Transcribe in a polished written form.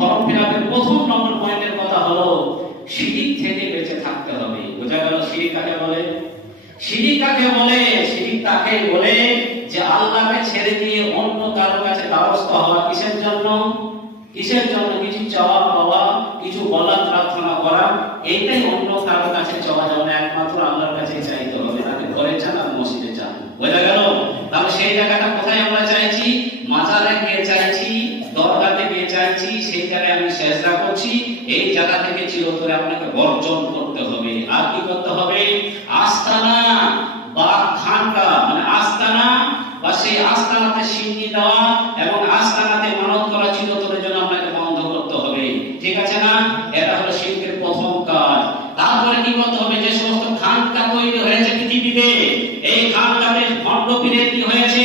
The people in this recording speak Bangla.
ধর্ম ফিরাবের প্রথম নম্বর পয়েন্টের কথা হলো শিরিক থেকে বেঁচে থাকতে হবে। বোঝা গেল শিরিক কাকে বলে? শিরিক কাকে বলে? শিরিক তাকে বলে যে আল্লাহকে ছেড়ে দিয়ে অন্য কারো কাছে দ্বারস্থ হওয়া। কিসের জন্য? কিসের জন্য? কিছু চাওয়া পাওয়া, কিছু বলা, প্রার্থনা করা, এইটাই অন্য কারো কাছে চাওয়া যাবে না, একমাত্র আল্লাহর কাছে চাইতে হবে। তাকে ঘরে চান আর মসজিদে চান। বোঝা গেল? তাহলে সেই জায়গাটা কোথায় আমরা চাইছি? মাজারে গিয়ে চাইছি, দরগাতে গিয়ে চাইছি, সেই জায়গায় আমি সেজদা করছি। এই জায়গা থেকে চিরতরে আপনাকে বর্জন করতে হবে। আর কি করতে হবে? আস্তানা বা খানকা, মানে আস্তানা বা সেই আস্তানাতে সিন্নি দেওয়া এবং আস্তানাতে মানত করা চিরতরের জন্য আপনাকে বন্ধ করতে হবে। ঠিক আছে না? এটা হলো শিরকের প্রথম কাজ। তারপরে কি করতে হবে? যে সমস্ত খানকা তৈরি হয়েছে পৃথিবীতে, এই খানকাতে ভণ্ড পীরের কি হয়েছে?